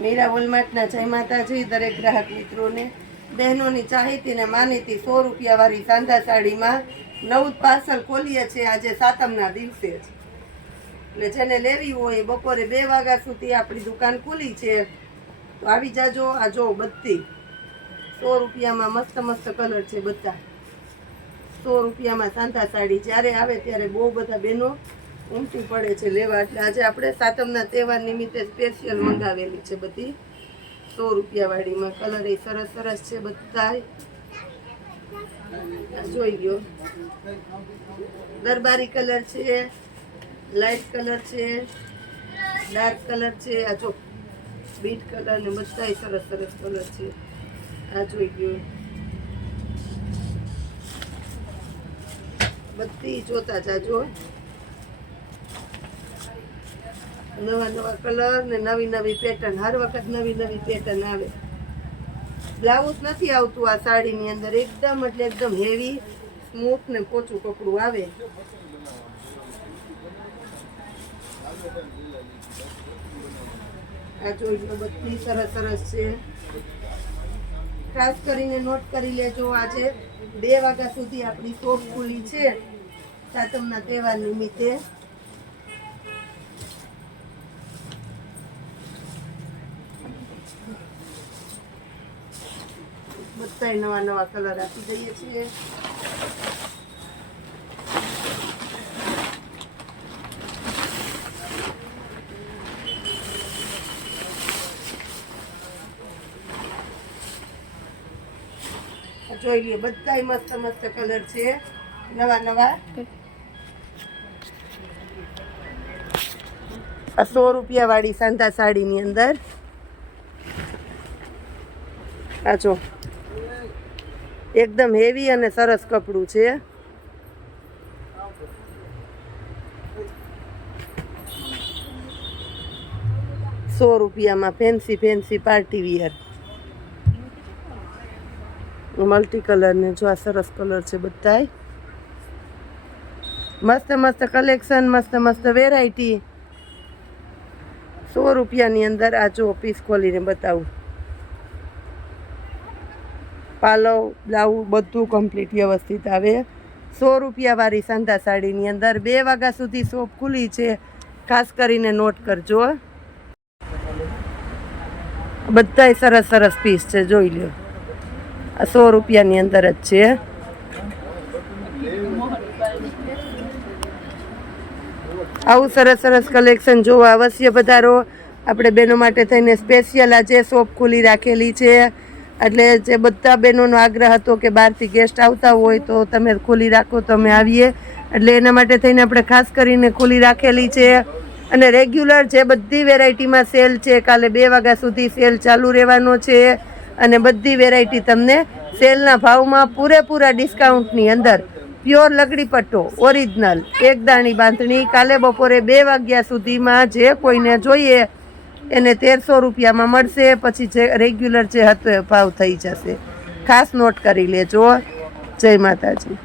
મીરા વોલમાર્ટના જય માતાજી, દરેક ગ્રાહક મિત્રોને, બહેનોની ચાહીતી ને માનીતી સો રૂપિયાવાળી સાંધા સાડીમાં નવું પાર્સલ ખોલીએ છીએ. આજે સાતમના દિવસે જ. એટલે જેને લેવી હોય બપોરે બે વાગ્યા સુધી આપણી દુકાન ખુલી છે. તો આવી જાજો. આ જો બધી. સો રૂપિયામાં મસ્ત મસ્ત કલર છે બધા. સો રૂપિયામાં સાંધા સાડી જ્યારે આવે ત્યારે બહુ બધા બહેનો ઉમટી પડે છે લેવા. એટલે આજે આપણે સાતમના તહેવાર નિમિત્તે સ્પેશિયલ મંગાવેલી છે બધી. સો રૂપિયાવાળીમાં કલર એ સરસ સરસ છે બધા જોઈ ગયો દરબારી કલર છે લાઇટ કલર છે, ડાર્ક કલર છે. આ જો બીટ કલર ને બધાય સરસ સરસ કલર છે. આ જોઈ ગયો બધી જોતા જાજો. નવા નવા કલર ને નવી નવી પેટર્ન હર વખત નવી નવી પેટર્ન આવે. બ્લાઉઝ નથી આવતું આ સાડીની અંદર. એકદમ એટલે એકદમ હેવી સ્મૂથ ને કોચું કપડું આવે. આ જોઈ લો બધી સરસ સરસ છે. ખાસ કરીને નોટ કરી લેજો આજે બે વાગ્યા સુધી આપણી શોપ ખુલી છે સાતમના તહેવાર નિમિત્તે. બધાય નવા નવા કલર આપી દઈએ છીએ. જોઈ લઈએ બધાય મસ્ત મસ્ત કલર છે. નવા નવા. સો રૂપિયા વાળી સાંધા સાડીની અંદર. આ જો. એકદમ હેવી અને સરસ કપડું છે. સો રૂપિયામાં fancy fancy party wear multi colour ને જો આ સરસ કલર છે બધાય. મસ્ત મસ્ત કલેક્શન મસ્ત મસ્ત વેરાયટી સો રૂપિયાની અંદર આ જો પીસ ખોલીને બતાવું. પાલવ બ્લાઉઝ બધું કમ્પ્લીટ વ્યવસ્થિત આવે. સો રૂપિયાવાળી સાંધા સાડીની અંદર બે વાગ્યા સુધી શોપ ખુલી છે. ખાસ કરીને નોટ કરજો બધાય સરસ સરસ પીસ છે, જોઈ લો આ સો રૂપિયાની અંદર જ છે. આવું સરસ સરસ કલેક્શન જોવા અવશ્ય પધારો. આપણે બહેનો માટે થઈને સ્પેશિયલ આજે શોપ ખુલી રાખેલી છે. એટલે જે બધા બહેનોનો આગ્રહ હતો કે બહારથી ગેસ્ટ આવતા હોય તો તમે ખુલ્લી રાખો, તો અમે આવીએ. એટલે એના માટે થઈને આપણે ખાસ કરીને ખુલ્લી રાખેલી છે. અને રેગ્યુલર જે બધી વેરાયટીમાં સેલ છે, કાલે બે વાગ્યા સુધી સેલ ચાલુ રહેવાનો છે. અને બધી વેરાયટી તમને સેલના ભાવમાં પૂરેપૂરા ડિસ્કાઉન્ટની અંદર પ્યોર લકડી પટ્ટો ઓરિજિનલ એક દાણી બાંધણી, કાલે બપોરે બે વાગ્યા સુધીમાં જે કોઈને જોઈએ એને તેરસો રૂપિયામાં મળશે, પછી જે રેગ્યુલર જે હતો એ ભાવ થઈ જશે. ખાસ નોટ કરી લેજો જય માતાજી.